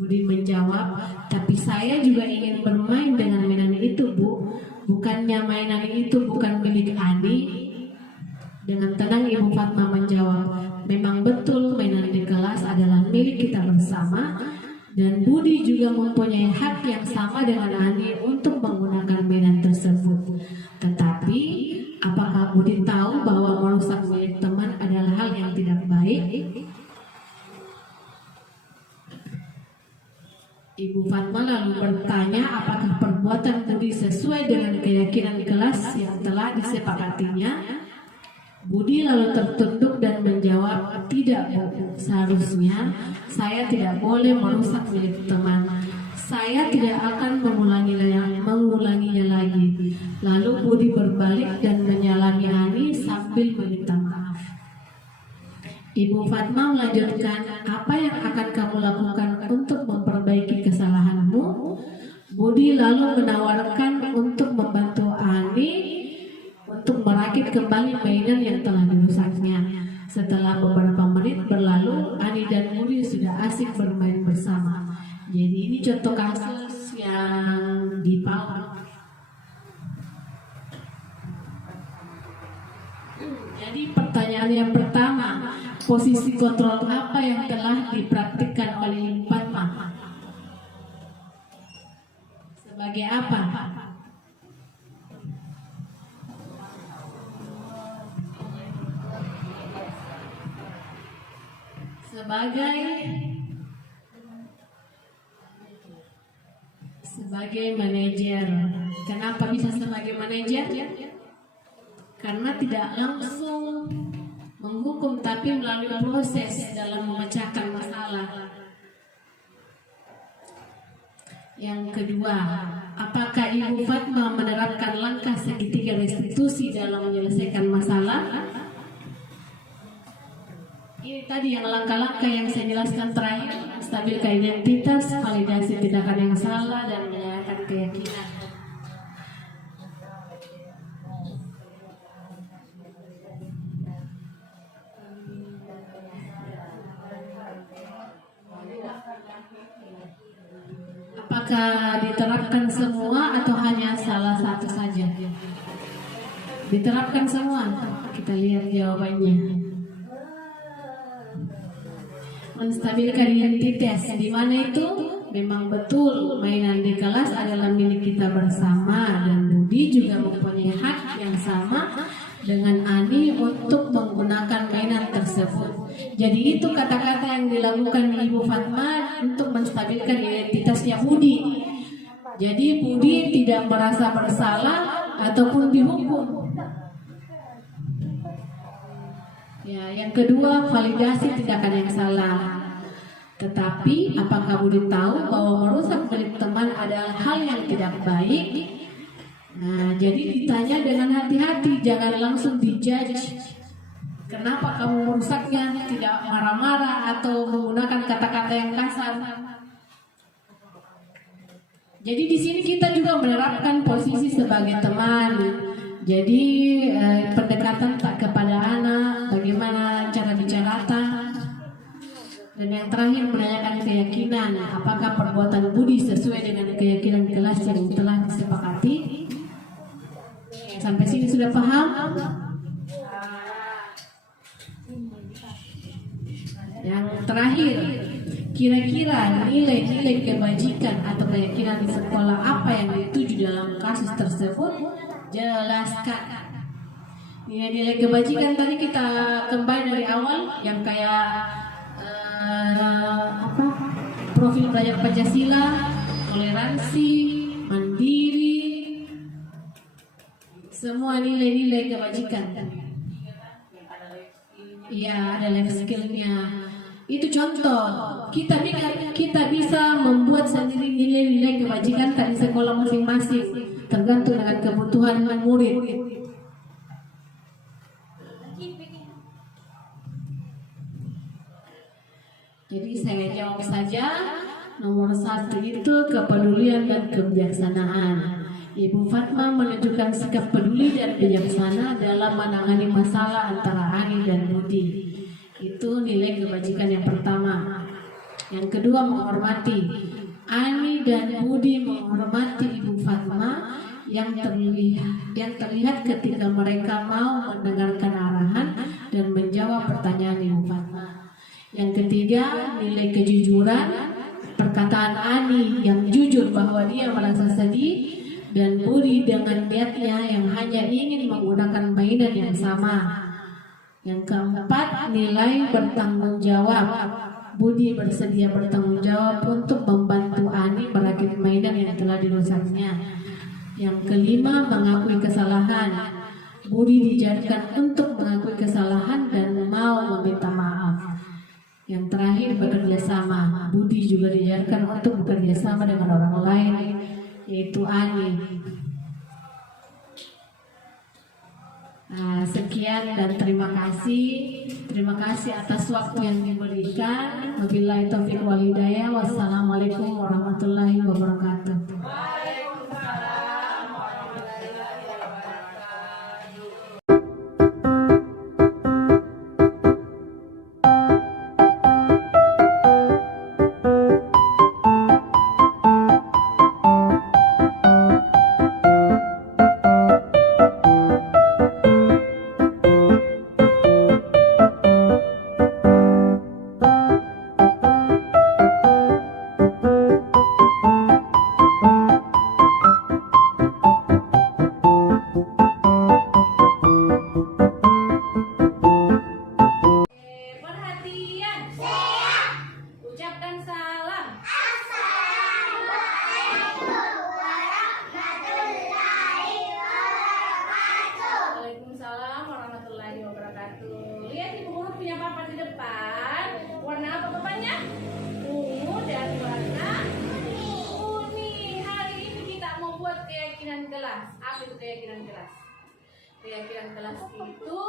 Budi menjawab, tapi saya juga ingin bermain dengan mainan itu Bu. Bukannya mainan itu bukan milik Ani? Dengan tenang Ibu Fatma menjawab, memang betul mainan di kelas adalah milik kita bersama. Dan Budi juga mempunyai hak yang sama dengan Ani untuk menggunakan mainan tersebut. Tetapi, apakah Budi tahu bahwa merusak milik teman adalah hal yang tidak baik? Ibu Fatma lalu bertanya apakah perbuatan Budi sesuai dengan keyakinan kelas yang telah disepakatinya. Budi lalu tertunduk dan menjawab, "Tidak, Bu. Seharusnya saya tidak boleh merusak milik teman. Saya tidak akan mengulanginya lagi." Lalu Budi berbalik dan menyalami Ani sambil meminta maaf. Ibu Fatma melanjutkan, "Apa yang akan kamu lakukan untuk memperbaiki kesalahanmu?" Budi lalu menawarkan untuk membantu Ani untuk merakit kembali mainan yang telah dirusaknya. Setelah beberapa menit berlalu, Ani dan Budi sudah asik bermain bersama. Jadi ini contoh kasus yang di bawah. Jadi pertanyaan yang pertama, posisi kontrol apa yang telah dipraktikkan oleh Ibu Fatma? Sebagai apa? Sebagai manajer. Kenapa bisa sebagai manajer? Karena tidak langsung menghukum, tapi melalui proses dalam memecahkan masalah. Yang kedua, apakah Ibu Fatma menerapkan langkah segitiga restitusi dalam menyelesaikan masalah? Ini tadi yang langkah-langkah yang saya jelaskan terakhir, stabilkan identitas, validasi tindakan yang salah, dan menyatakan keyakinan. Apakah diterapkan semua atau hanya salah satu saja? Diterapkan semua. Kita lihat jawabannya. Menstabilkan identitas, di mana itu memang betul mainan di kelas adalah milik kita bersama, dan Budi juga mempunyai hak yang sama dengan Ani untuk menggunakan mainan tersebut. Jadi itu kata-kata yang dilakukan Ibu Fatma untuk menstabilkan identitasnya Budi. Jadi Budi tidak merasa bersalah ataupun dihukum. Ya, yang kedua, validasi tindakan yang salah. Tetapi apakah Budi tahu bahwa merusak milik teman adalah hal yang tidak baik? Nah, jadi ditanya dengan hati-hati, jangan langsung dijudge. Kenapa kamu merusaknya? Tidak marah-marah atau menggunakan kata-kata yang kasar. Jadi di sini kita juga menerapkan posisi sebagai teman. Jadi pendekatan tak kepada anak, bagaimana cara bicara. Dan yang terakhir menanyakan keyakinan, apakah perbuatan Budi sesuai dengan keyakinan kelas yang telah disepakati. Sampai sini sudah paham? Yang terakhir, kira-kira nilai-nilai kebajikan atau keyakinan di sekolah apa yang dituju dalam kasus tersebut? Jelaskan. Nilai-nilai kebajikan tadi kita kembali dari awal, yang kayak profil belajar Pancasila, toleransi, mandiri, semua nilai-nilai kebajikan. Iya, ada life skillnya. Itu contoh. Kita bisa membuat sendiri nilai-nilai kebajikan di sekolah masing-masing, tergantung dengan kebutuhan murid. Jadi saya jawab saja, nomor 1 itu kepedulian dan kebijaksanaan. Ibu Fatma menunjukkan sikap peduli dan bijaksana dalam menangani masalah antara Ani dan Budi. Itu nilai kebajikan yang pertama. Yang kedua, menghormati. Ani dan Budi menghormati Ibu Fatma yang terlihat ketika mereka mau mendengarkan arahan dan menjawab pertanyaan Ibu Fatma. Yang ketiga, nilai kejujuran. Perkataan Ani yang jujur bahwa dia merasa sedih, dan Budi dengan niatnya yang hanya ingin menggunakan mainan yang sama. Yang keempat, nilai bertanggung jawab. Budi bersedia bertanggung jawab untuk membantu Ani merakit mainan yang telah dirusaknya. Yang kelima, mengakui kesalahan. Budi diajarkan untuk mengakui kesalahan dan mau meminta maaf. Yang terakhir, bekerja sama. Budi juga diajarkan untuk bekerja sama dengan orang lain, yaitu Ani. Sekian dan terima kasih. Terima kasih atas waktu yang diberikan. Wabillahi taufiq wal hidayah. Wassalamualaikum warahmatullahi wabarakatuh. Keyakinan kelas itu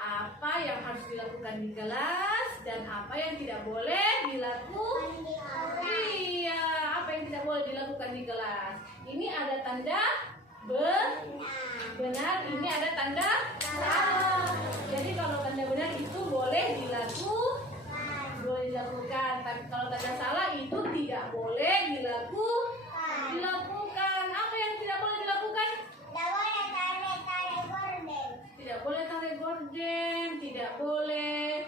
apa yang harus dilakukan di kelas dan apa yang tidak boleh dilakukan. Iya, apa yang tidak boleh dilakukan di kelas. Ini ada tanda benar, ini ada tanda salah. Jadi kalau tanda benar itu boleh dilakukan, tapi kalau tanda salah itu tidak boleh dilakukan. Apa yang tidak boleh dilakukan? Tidak boleh tarik gorden, tidak boleh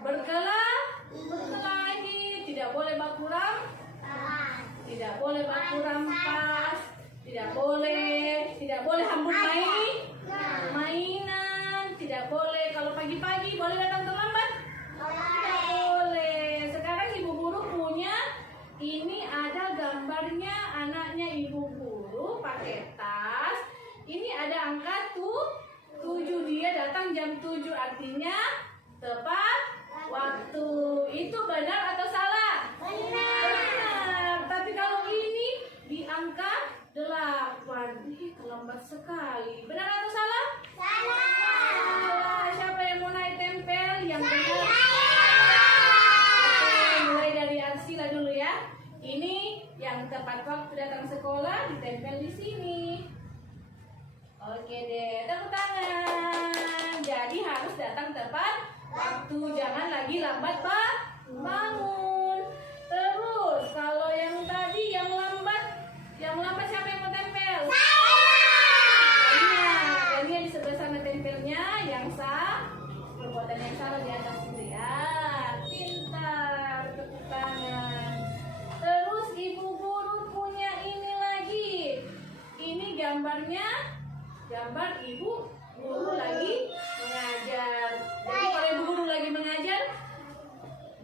berkelahi, tidak boleh baku rampas, tidak boleh hambur mainan, tidak boleh kalau pagi-pagi boleh datang terlambat, tidak boleh. Sekarang ibu guru punya, ini ada gambarnya anaknya ibu guru pakai tas, ini ada angka 7, dia datang jam 7, artinya tepat waktu. Itu benar atau salah? Benar. Tapi kalau ini di angka 8, terlambat sekali. Benar atau salah? Salah. Siapa yang mau naik tempel? Yang benar. Oke, mulai dari Arsila dulu ya. Ini yang tepat waktu datang sekolah ditempel di sini. Oke deh, tepuk tangan. Jadi harus datang tepat waktu, jangan lagi lambat bangun. Terus kalau yang tadi yang lambat siapa yang mau tempel? Saya. Di sebelah sana tempelnya, yang sah, perbuatan yang salah di atas itu ya. Pintar, tepuk tangan. Terus ibu guru punya ini lagi. Ini gambar ibu guru lagi mengajar. Jadi kalau ibu guru lagi mengajar,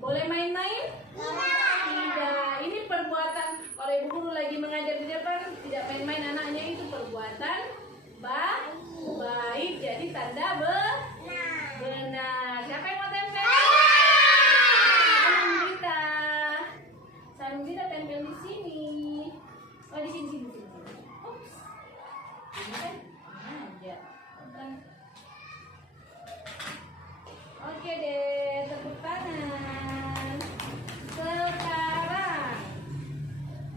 boleh main-main? Tidak. Ini perbuatan, kalau ibu guru lagi mengajar di depan, tidak main-main anaknya, itu perbuatan baik. Jadi tanda benar. Siapa yang mau tempel? Sanung kita tempel di sini. Oh, di sini. Oops. Ini kan aja. Oke deh, tepuk tangan. Sekarang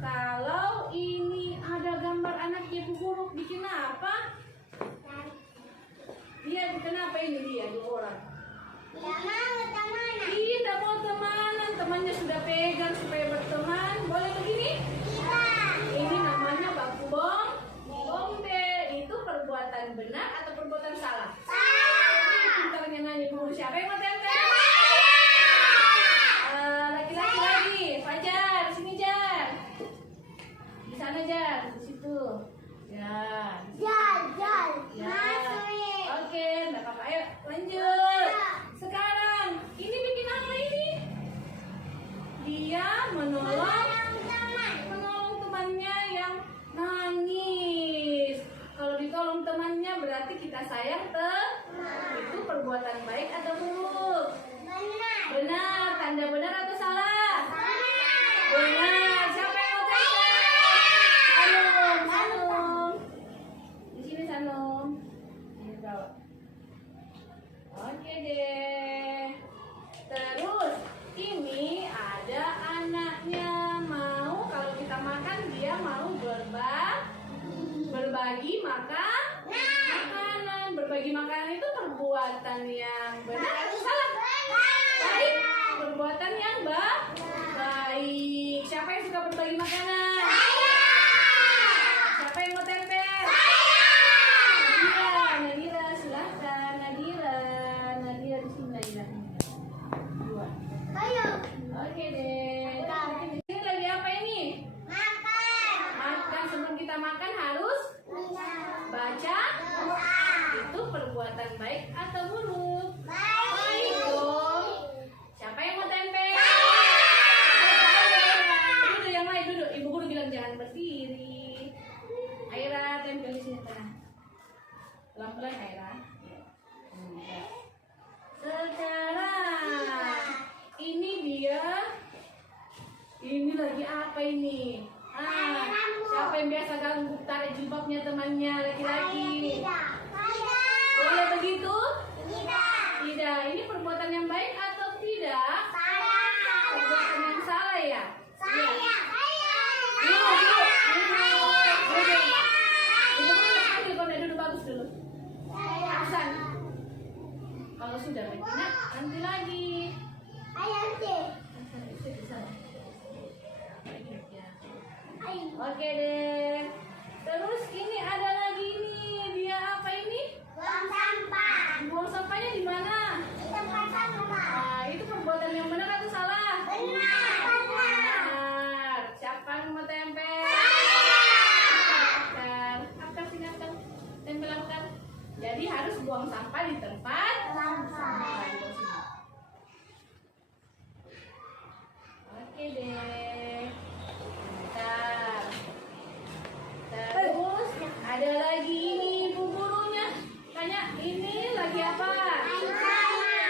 kalau ini ada gambar anak ibu guru, bikin apa? berbagi makanan? Siapa yang mau tempel? Nadira, silahkan. Nadira di sini Nadira. Dua. Oke deh. Ini lagi apa ini? Makan. Sebelum kita makan harus baca. Itu perbuatan baik atau buruk? Baik dong. Siapa yang mau tempel? Duduk yang lain, duduk. Ibu guru bilang jangan berdiri. Aira tempel di sini tengah. Pelan-pelan Aira. Sekarang ini lagi apa ini? Siapa yang biasa ganggu tarik jilbabnya temannya laki-laki? Boleh begitu? Tidak. Ini perbuatan yang baik atau tidak? Perbuatan yang salah ya? Duduk bagus dulu. Hasan. Kalau sudah begini, nanti lagi. Oke deh. Terus ini ada lagi nih. Dia apa ini? Buang sampahnya di mana? Itu perbuatan yang benar atau salah? Benar. Siapa yang mau tempel? Akar sini akar. Tempel akar. Jadi harus buang sampah di tempat sampah. Oke deh. Bentar. Terus ada lagi ini bu gurunya. Tanya ini lagi apa?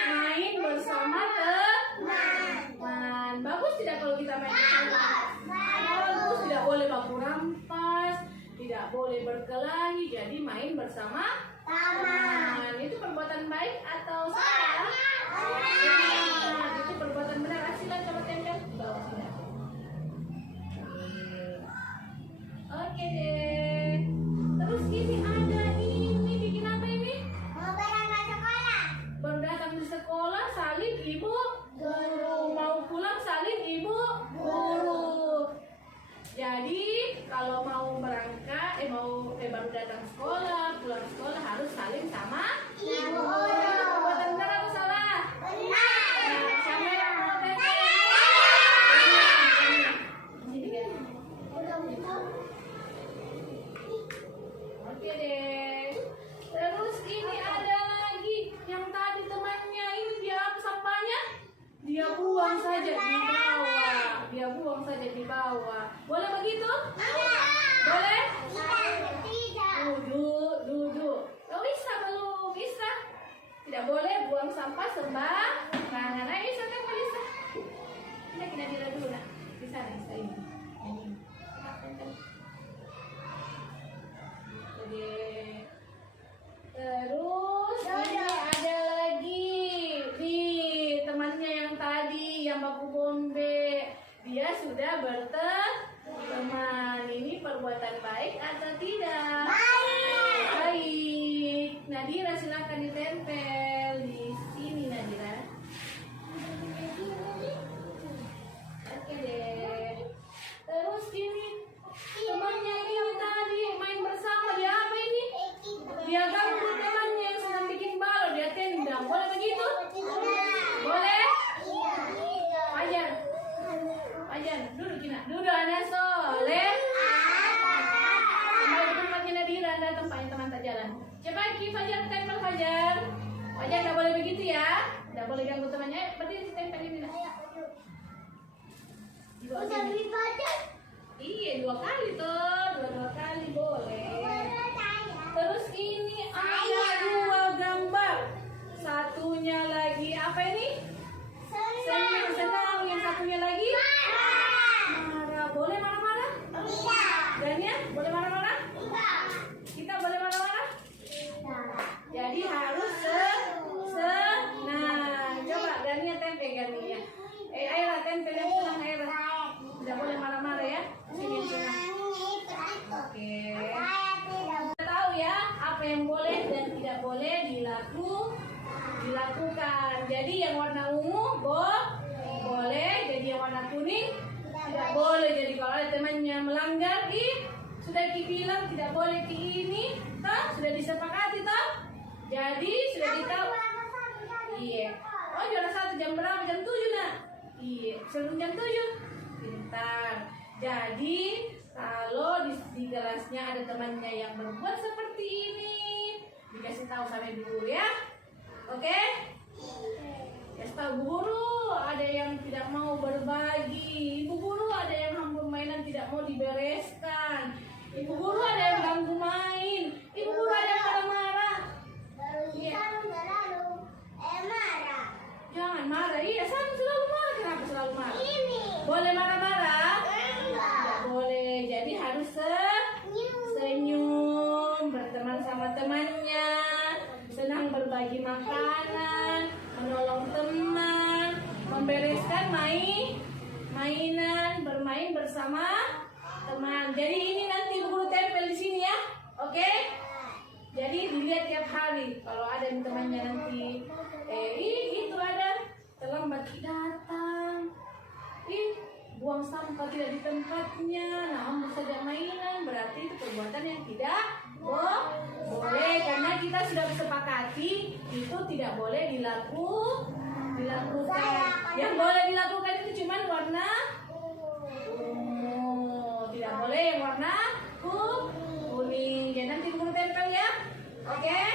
Main bersama teman. Bagus tidak kalau kita main bersama? Bagus. Tidak boleh baku rampas. Tidak boleh berkelahi. Jadi main bersama teman. Itu perbuatan baik atau salah? Itu perbuatan benar. Sila coba tempel. Bawa sila. Oke deh. Terus ini ada ini bikin apa ini? Baru datang di sekolah salin ibu guru. Mau pulang salin ibu guru. Jadi kalau mau berangkat baru datang sekolah, pulang sekolah harus saling sama ibu guru. Itu perbuatan benar atau salah? Benar. Siapa yang mau tempel? Oke deh. Terus ini ada lagi yang tadi temannya ini dia apa sampahnya? Dia buang saja di bawah. Boleh begitu? Boleh? Duduk. Oh, bisa. Tidak boleh buang sampah sembarangan. Ayo bisa kan bisa. Kita dira dulu nak. Bisa ini. Terus ini ada lagi di temannya yang tadi yang baku bombe. Dia sudah berteman. Ini perbuatan baik atau tidak? Baik. Nadira silakan ditempel di sini Nadira. Oke deh. Terus ini temannya yang tadi main bersama dia apa ini? Dia ganggu temannya yang sedang bikin balon, dia tendang. Boleh begitu? Boleh? Fajar, duduk Kina. Duduk anak soleh. Kembali ke tempatnya Nadira, anda tempatnya teman tak jalan. Coba Fajar tempel Fajar. Fajar nggak boleh begitu ya. Nggak boleh ganggu temannya. Berdiri tempel ini lah. Iya, 2 kali tuh. Dua kali boleh. Terus ini ada 2 gambar. Satunya lagi apa ini? Senang. Yang satunya lagi marah. Boleh marah-marah? Dan ya, boleh marah-marah? Kita boleh marah-marah? Jadi harus senang. Coba Gania tempel Gania. Aira tempel yang senang Aira. Tidak boleh marah-marah ya. Sini senang. Oke. Kita tahu ya apa yang boleh dan tidak boleh dilakukan. Jadi yang warna ungu boleh, jadi yang warna kuning tidak boleh. Jadi kalau ada temannya melanggar, sudah dibilang tidak boleh ini, sudah disepakati Jadi sudah ditahu. Iya. Oh, juara 1 jam berapa? Jam 7 nak? Iya, sebelum jam 7. Pintar. Jadi kalau di kelasnya ada temannya yang berbuat seperti ini, dikasih tahu sama ibu guru ya. Oke? Kasih tahu Bu guru, ada yang tidak mau berbagi. Ibu guru ada yang hambur mainan tidak mau dibereskan. Ibu guru ada yang ganggu main. Ibu guru ada yang marah-marah. Jangan marah. Iya, selalu marah. Kenapa selalu marah? Boleh marah-marah? Tidak boleh. Jadi harus senyum, berteman sama temannya, senang berbagi makanan, menolong teman, membereskan mainan, bermain bersama teman. Jadi ini nanti guru tempel di sini ya. Oke? Jadi dilihat tiap hari. Kalau ada temannya nanti itu ada terlambat datang, buang sampah tidak di tempatnya, namun saja mainan, berarti itu perbuatan yang tidak boleh, karena kita sudah sepakati itu tidak boleh dilakukan. Yang boleh dilakukan itu cuma warna ungu, tidak boleh yang warna kuning. Jadi nanti guru tempel ya. Oke?